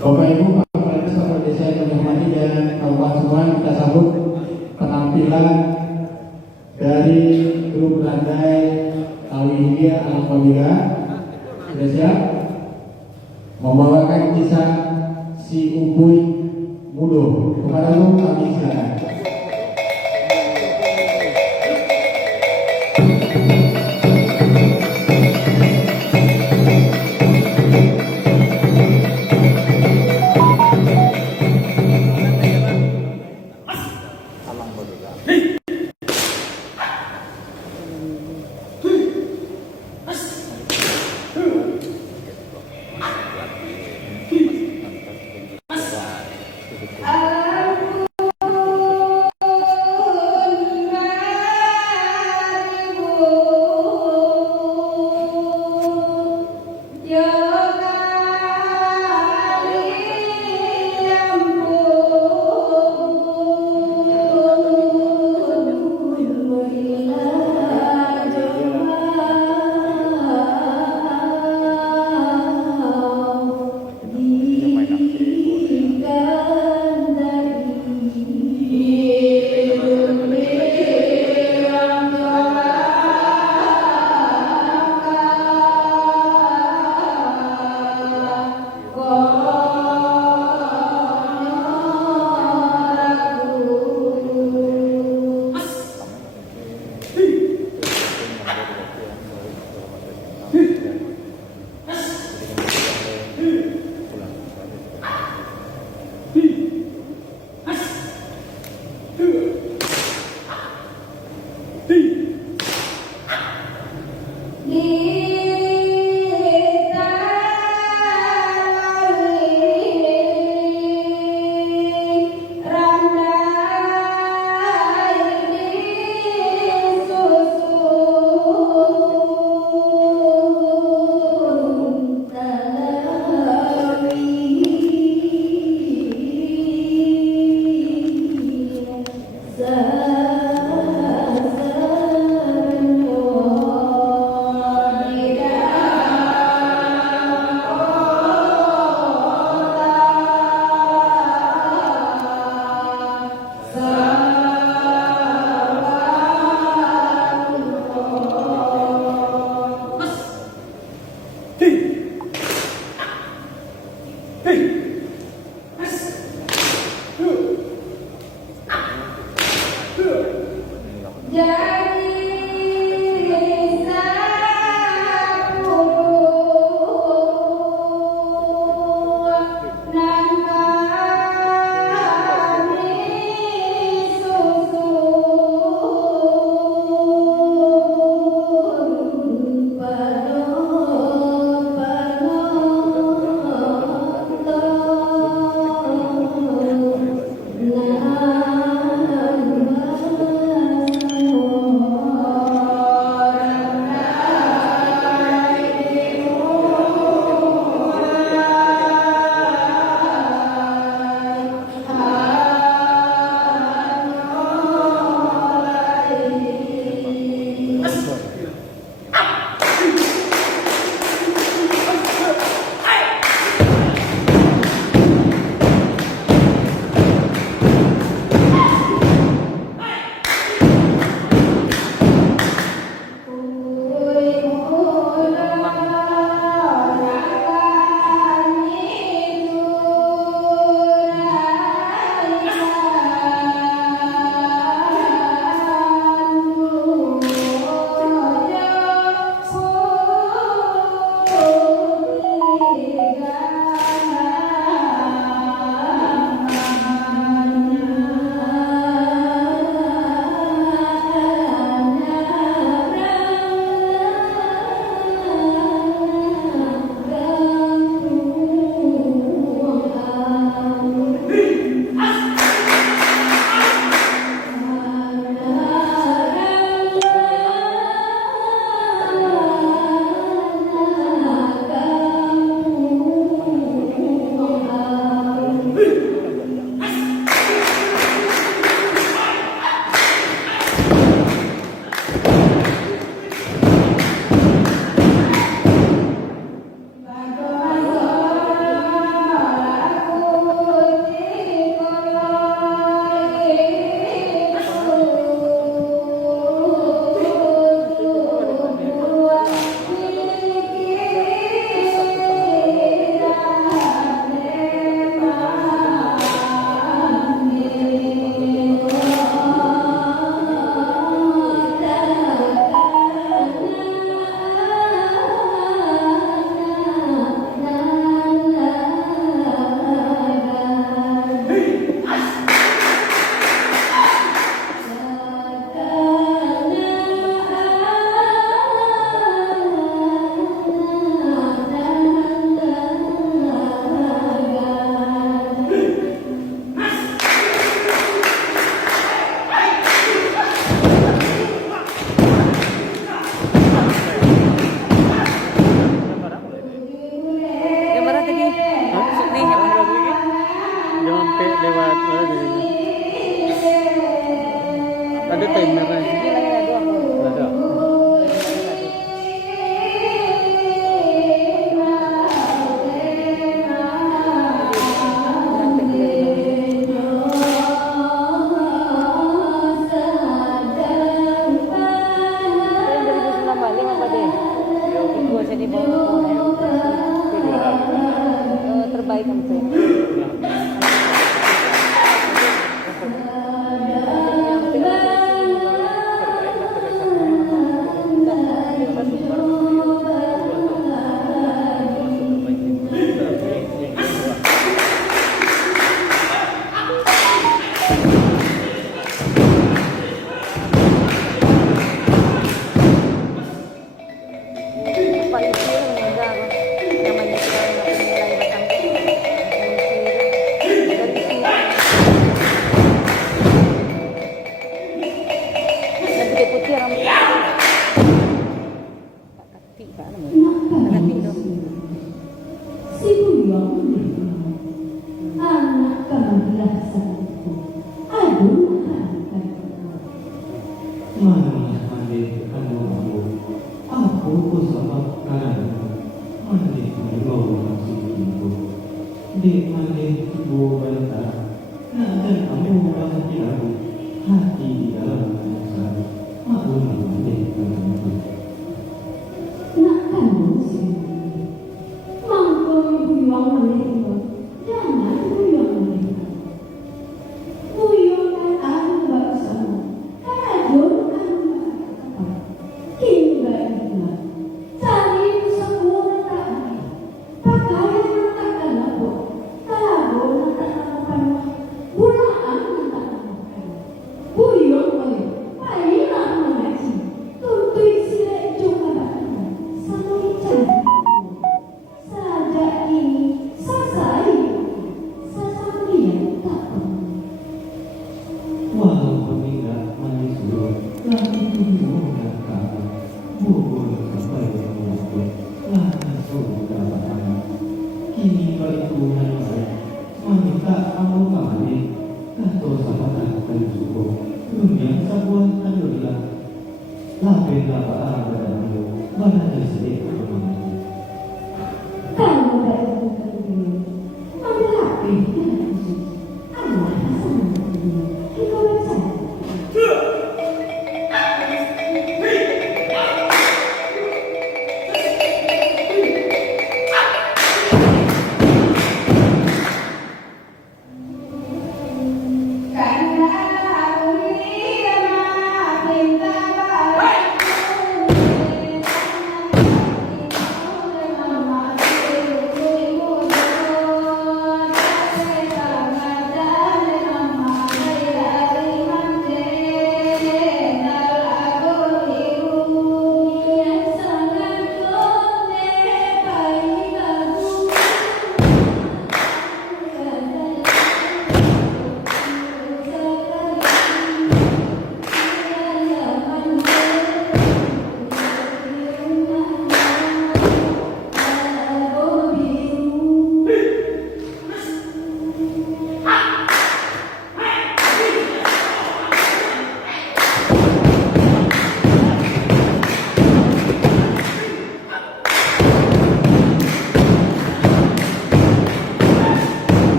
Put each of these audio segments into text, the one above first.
Bapak Ibu, Kepala Desa yang kami hormati dan kawan semua, kita sambut penampilan dari grup Randai, Talawi, Hilir, Alang, Babega. Sudah siap? Membawakan kisah si Umbuik Mudo. Kepada lu kami silakan. Terbaik kamu.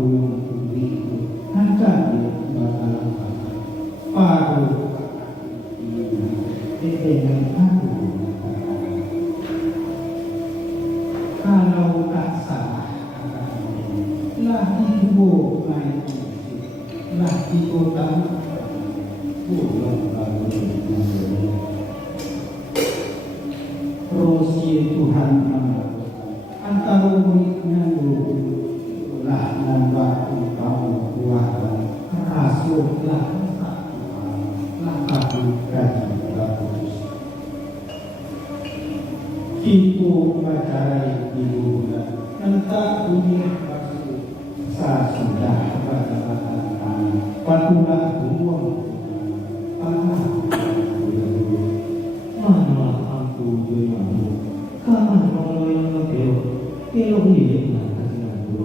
buyong itu nanti bakal paru dengan aku kalau tak salah lah ibu naik lah ibu tahu bulan lalu Rosi Tuhan antara muridnya lah nambah kamu kuat rasul lah kabulkan bagus itu pacarai di bulan entah dunia pasti saya sudah kata-kata patulah buang mana aku denganmu kapan kalau yang kau kalau hidup nanti aku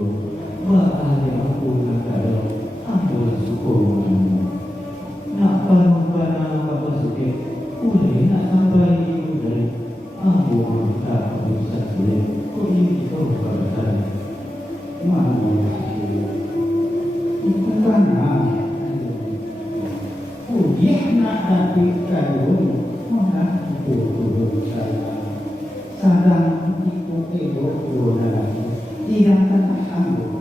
bakal aku nanti aku syukur nak panah apa suke udah nak sampai udah aku tak bisa boleh kau ini kau berkata mana itu kan dia nak tapi kalau mana itu saya sadang itu ego lagi tidak akan sanggup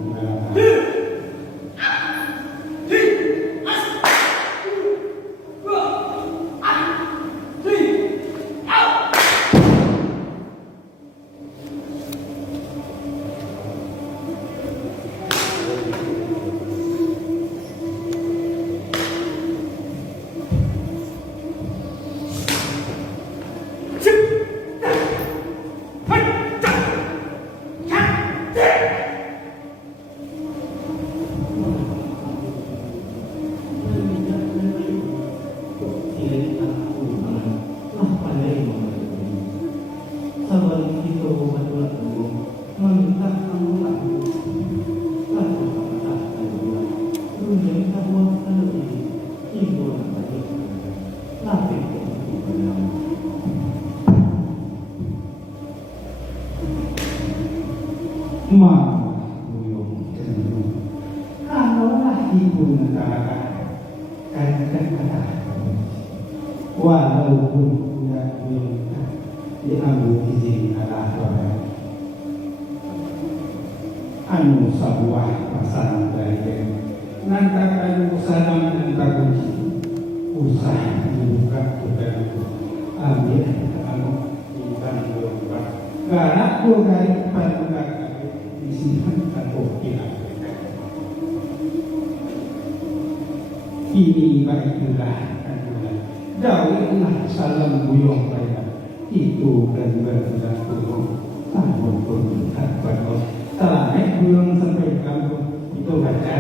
kalaulah ibu negara kata walaupun tidak diambil izin Allah anu sebuah pasangan baik nanti kayu salam dan kunci usaha dibuka kepada ambil anu ikan berubah karena aku dari pada disini aku kira ini baiklah jauhlah salam buyong pada itu dan berlaku tahun pun berlaku setelah naik buyong sampai kamu itu baca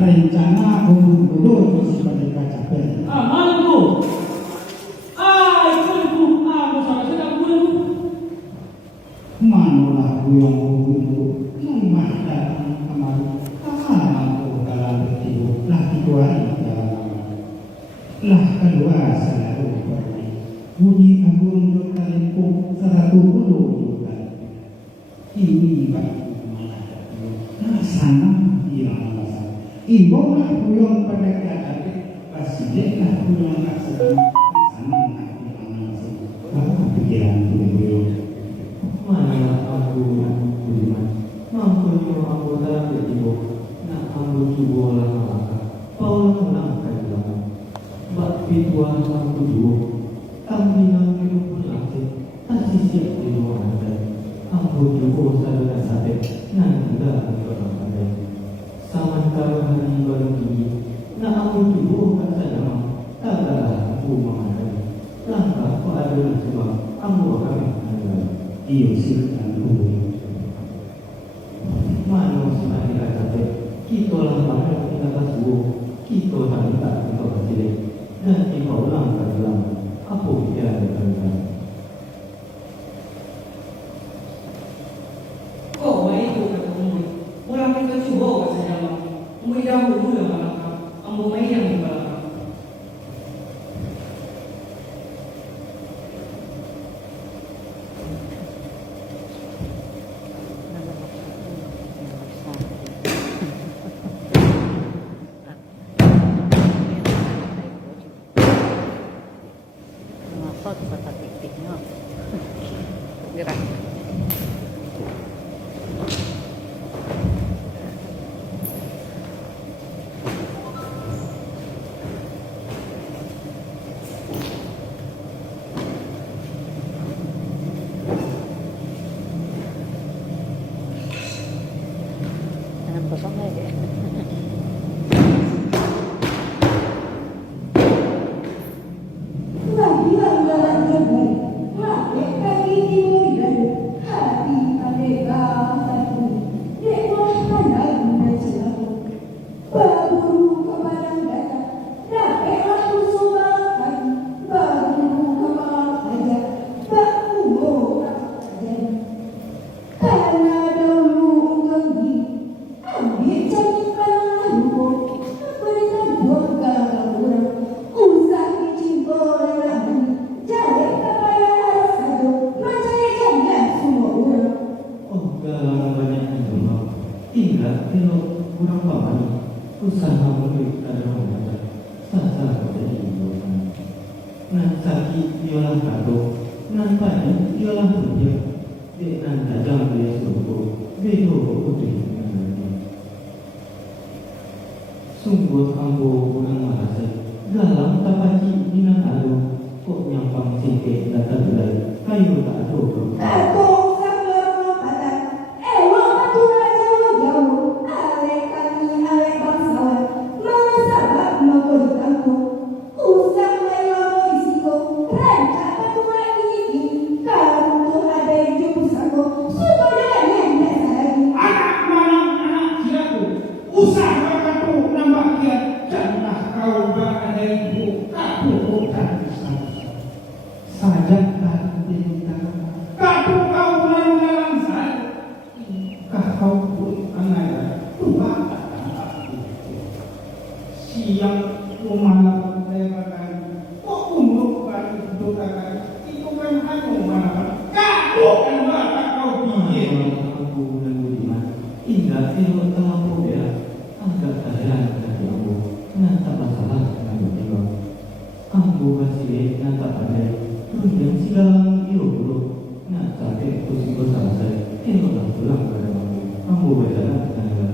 rencana Mudo sebagai kacapen. Mana tu? Itu aku sama sedang dulu. Manulah yang Mudo memang datang kemari. Kamu dalam bertidur, lah tidur hari dalam lah kedua selalu berani. Budi agung berkalimpung 110 juga. Ini bagi mana? Sana hilang masa. Ibolah puyong pada keadaan pasideklah puyong kasih. Sana hilang masa. Apa pikiran puyong? Mana aku budiman? Mampu aku dalam bertidur. Nak ambil tubuh lama-lama. Paulah melangkah dalam. Bak pituan aku dulu. Kami nak hidup berlatih. Tak siap di luar anda. Aku juga sadar sadar. Nanti dah orang anda. Samantara hari baru ini. Nak aku juga tak sadar. Tak ada aku mengakai. Langkah pada sebab aku akan anda. Iyo silakan dulu. Mana semakin kata kita lah pada kita kasih kita tak minta kita kasih dan kita ulang dalam apa dia ada. Oh, itu kata Umbuik. Orang kita cuba kat saya. Umbuik dah dulu yang balakang. Ambo mai yang di balakang. Gerak. Jangan kosong aja. Sungguh ambo kurang merasa dalam tapaki dinan ado kok nyampang singkit data belai kayu tak ada bro. Alek kami alek bangsawan, mana sahabat ibu, kamu dan saja tak minta. Kamu kau malam saya, kau pun anak tua. Siang rumah saya makan, kok umur kan itu kan aku mana? Kamu kan bapak kau bikin. Aku dan Budiman, ingat ilmu terlalu ya. Agak kalian dari aku, nanti masalah dengan Budiman. Aku masih nanti pandai, yang silang dulu. Nanti aku selesai, ilmu pulang pada kamu berjalan dengan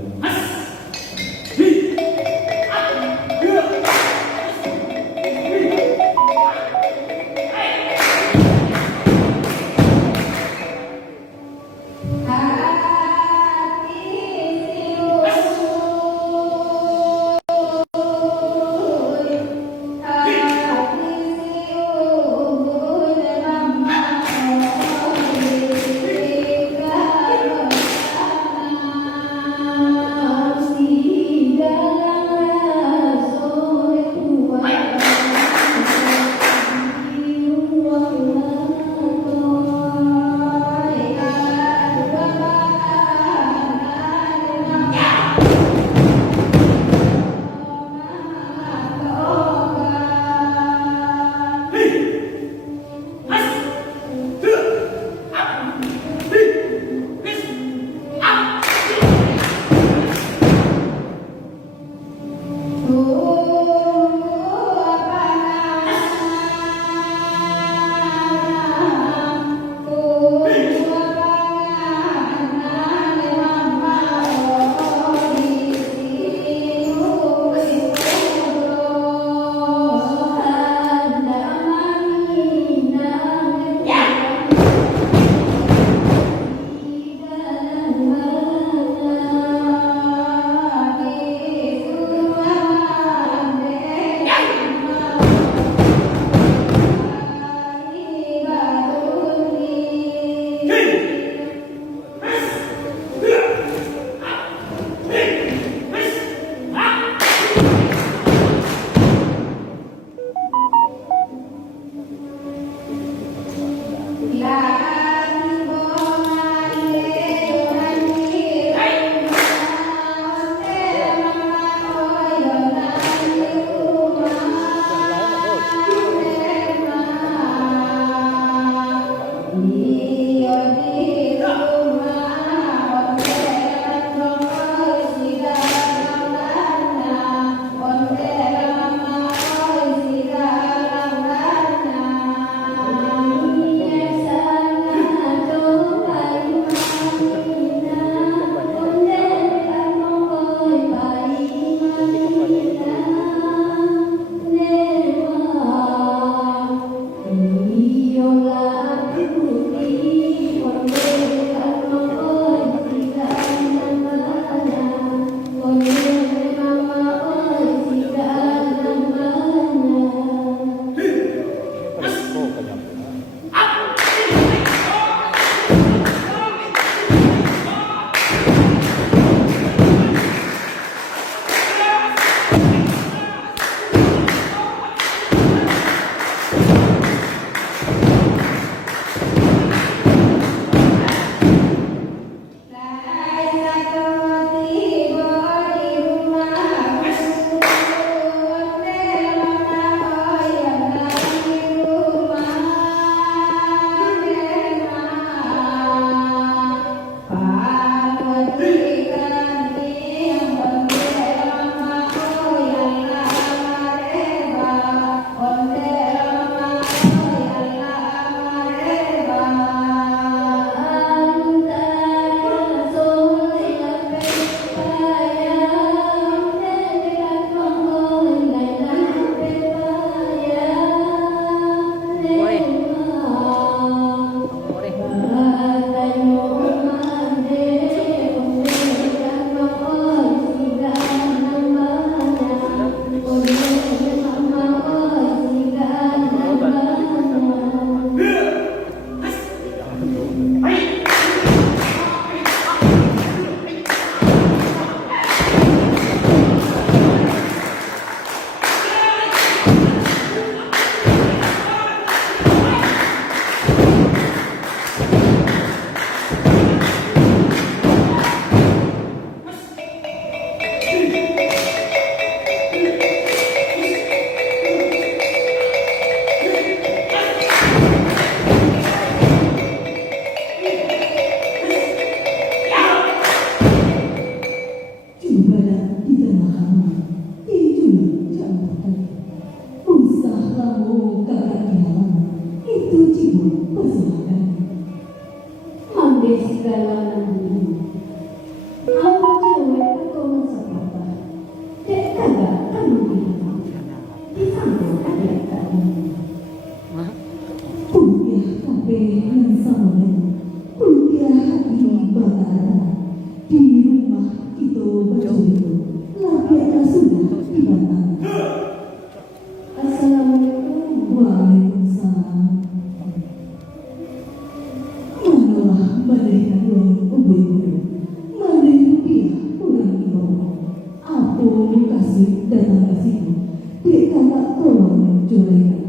silakan. Mande segala nanti. Aku cewek ketemu sepapa. Dek kagak kamu bilang. Disambung ada kamu. Kuliah kafe mensamanya. Kuliah di Babega. Di rumah itu baju itu. Lapiatnya sudah dibatang. Assalamualaikum. Waalaikumsalam. Manalah badai uang Umbuik. Badai rupiah kurang dibawa. Apa dikasih datang ke sini? Dia kata tolong curaikan.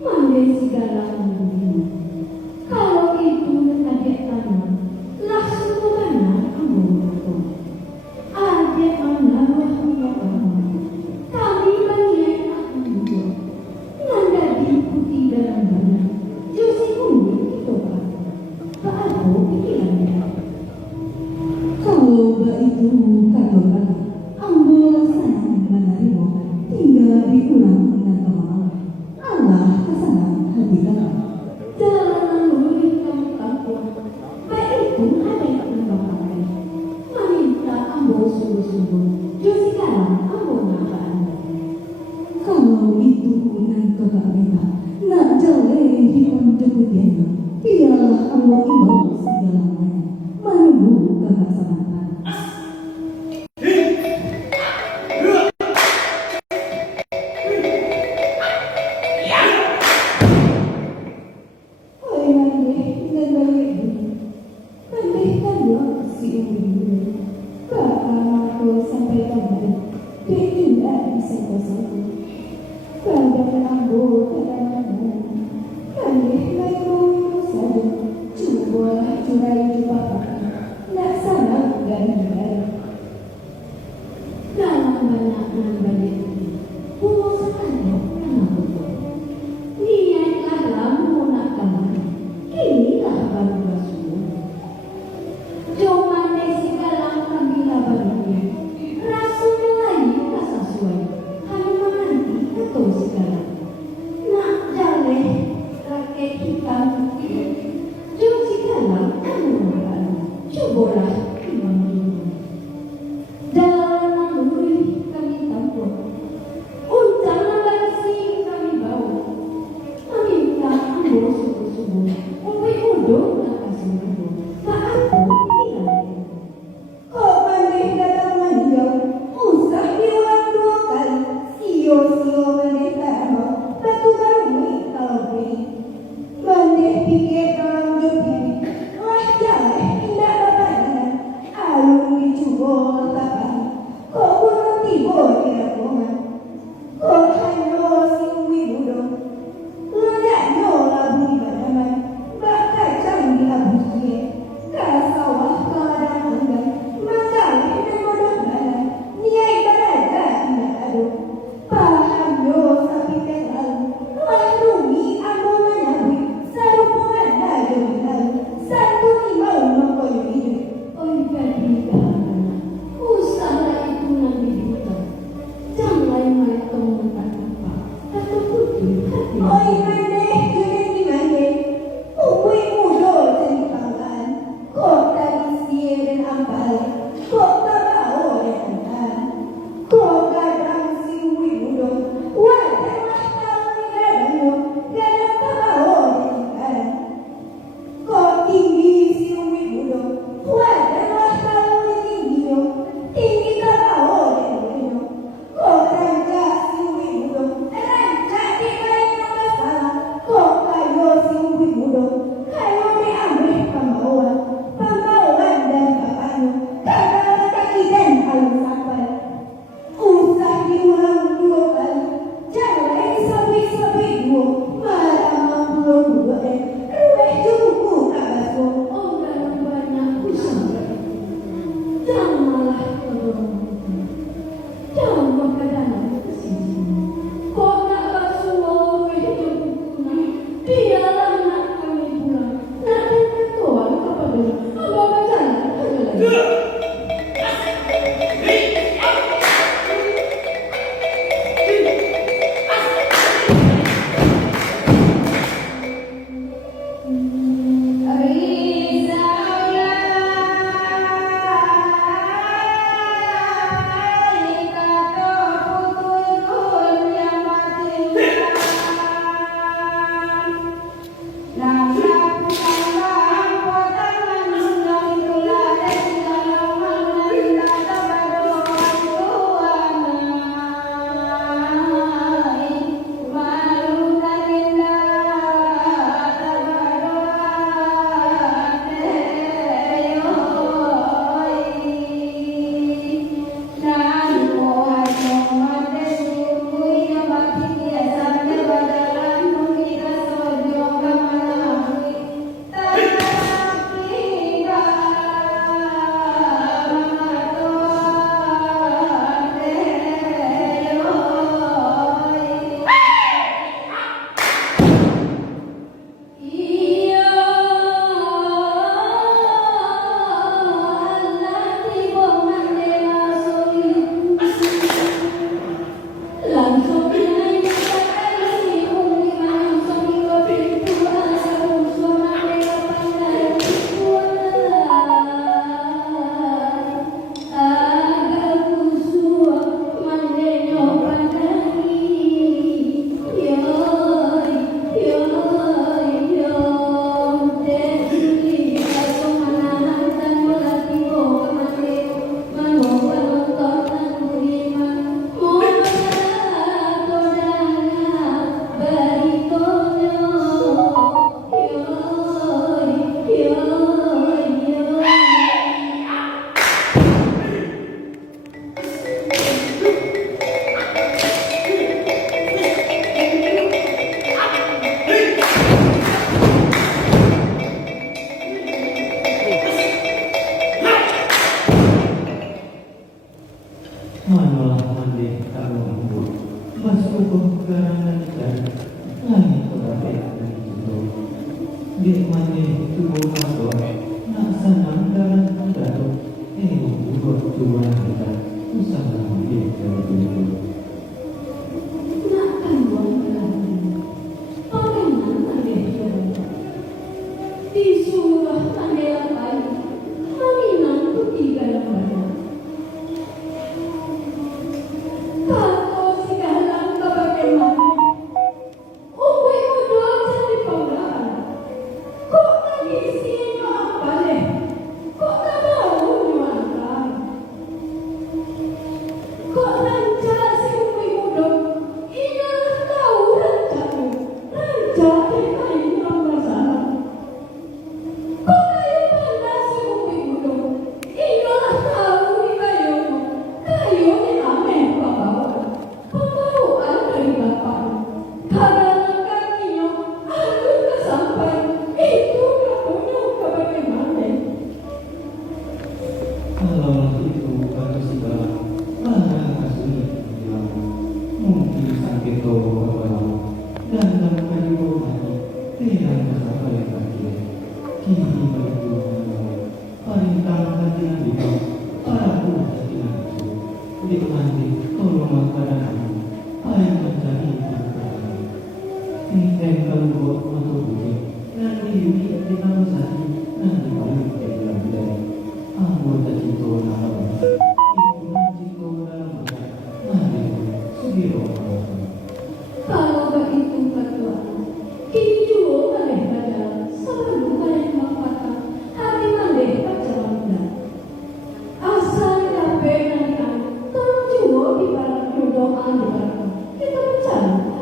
Mandai segala mungkin. Kalau itu adik tanah, langsung ke mana kamu bertemu? Adik mana wahai kamu? Kami banyak aku. Nanda diikuti dalam banyak. Josi Umbuik itu pak. Pak aku pikirannya. Kalau mbak itu katakan, ambil sana menerima, tinggal diulang dengan kemauan. Allah kesana hati kamu. Jangan lalu kamu kampung. Baik itu ada yang menambah pakai. Meminta ambil sungguh-sungguh. Josi sekarang ambil ngapa anda? Kalau itu nan kakak minta, nak jauh di penjemputnya. Biarlah Allah imbau segalanya. Menunggu kakak sanatan. Oi Randai, Randai ini. Randai kan doang si Umbuik. Bahkan aku sampai kembali. Dia tidak bisa bersatu. Badan ambo kadang-kadang. Randai lain saja. Coba curai coba pas ukur karangan dan langit berapet dan itu di mana tubuh kado nak senang dan kado buat tuan kita usah dia dari itu nak kaluan berarti pangeran ada disuruh mandela pai manginan putih dalam badan kalau sekarang bagaimana Umbuik Mudo jadi penggalan kok tadi sini apa deh kok tak mau nyuarakan kok rancak si Umbuik Mudo iya tahu rancakmu rancak dikain orang masalah kok kayu panas si Umbuik Mudo iya tahu di kayu di ameh pembawaan dari bapak karena kakinya aku kesampai itu kamunya bagaimana kalau itu batu segala mana sulit bilang mungkin sakit kau kalau dan dalam kayu mati tidak berapa yang lagi kini baju perintah kajian di para pun kajian itu dikenali tolong makanan paling mencari makanan tinggal kalau buat untuk budi dan di dalam sari dan di balik dalam dari anggota cito nama itu cito nama nanti sugiro kalau begitu berdoa kini juga mereka selalu mereka mengatakan hati mereka jalannya asal sampai nanti tolong juga di balik doa di belakang kita bercanda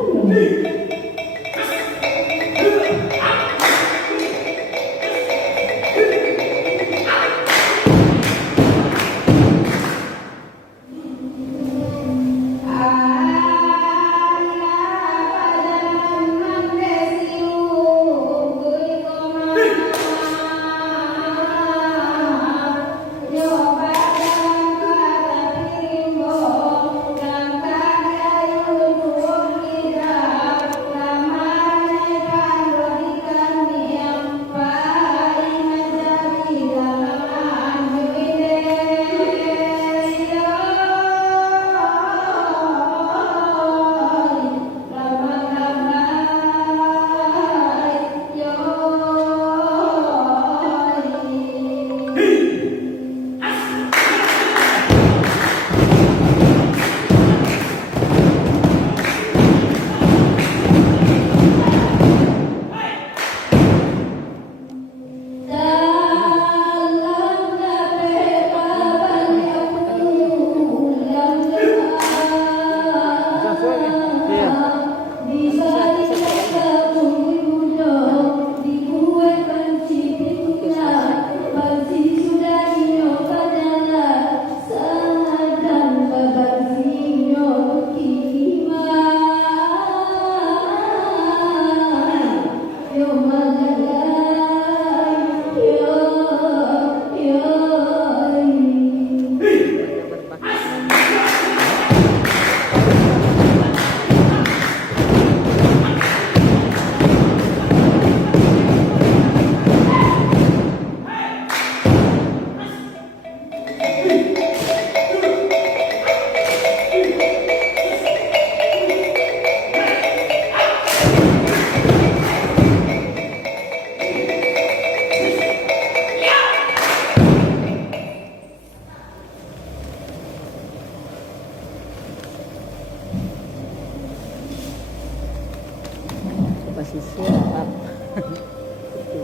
masih siap.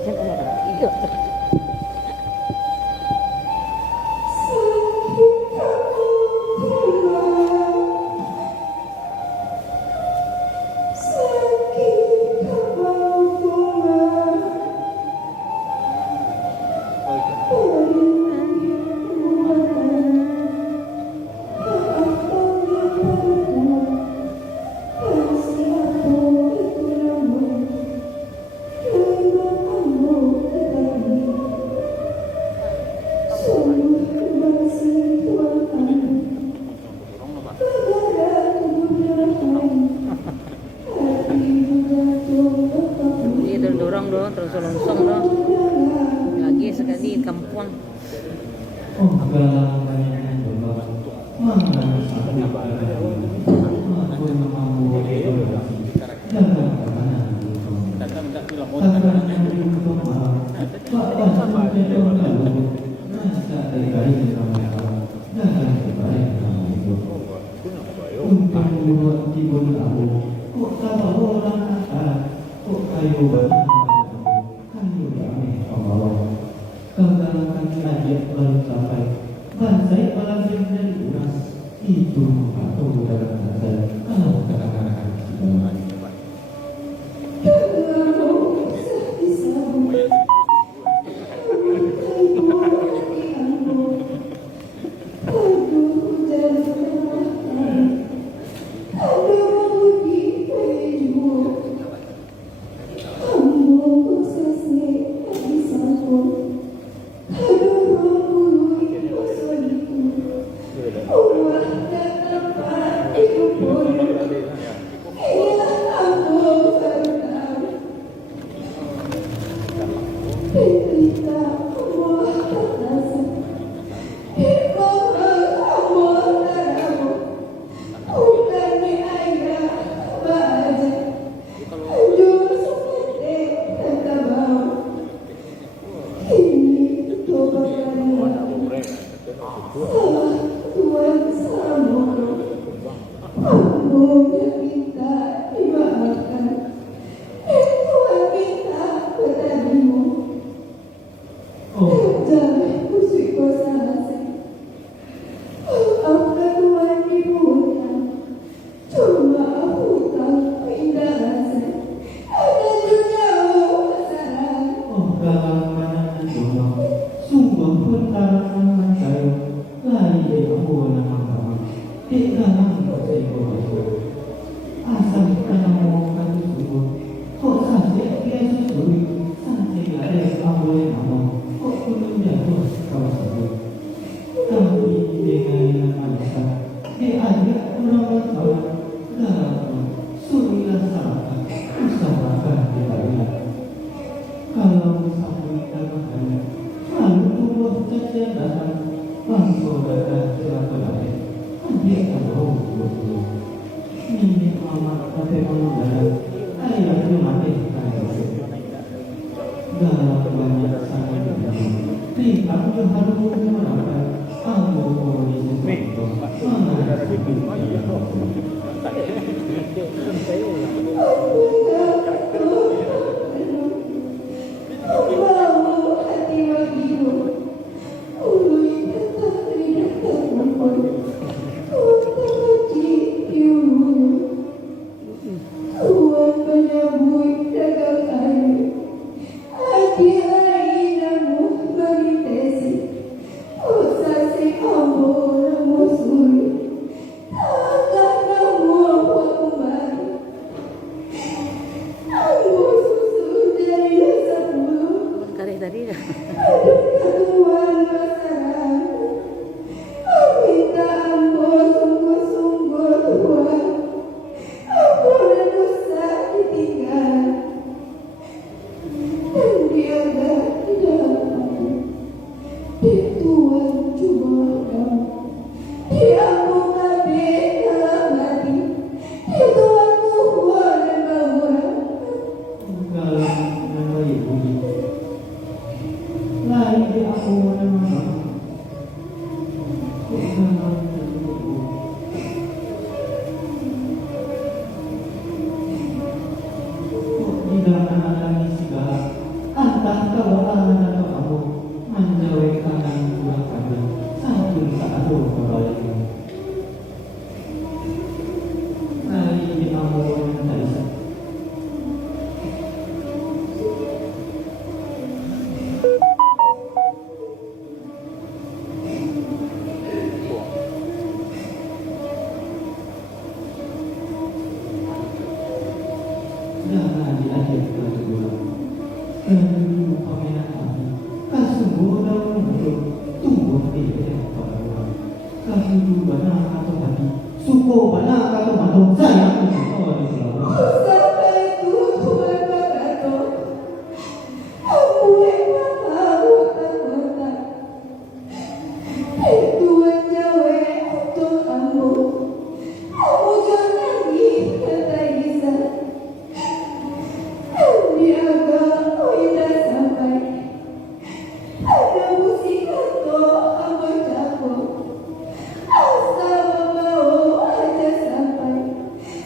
Iya orang iya. Thank you. kamu, kok tambah orang kata, kok kayu banyak kayu damai Allah. Kalau kami ajak baru sampai, bansai balapin dari uras, itu atau dalam nasal, kalau kata-kata kita.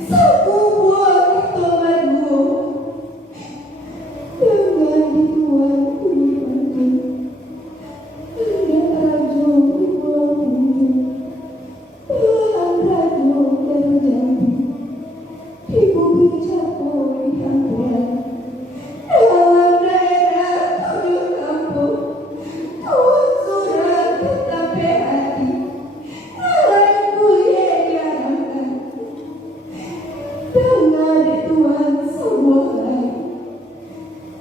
So Tuhan sebuah hari.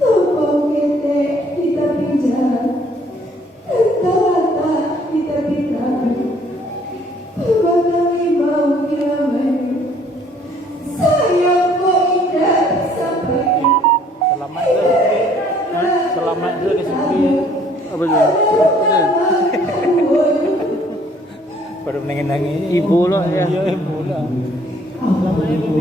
Topong ketek di tepi jalan, rata di tepi tanah, terbang rimau kiamat. Sayang kok indah disampaikan. Selamat ke sepi. Apa tu? Baru nangis ibu lah ya. Ibu lah. Selamat ibu.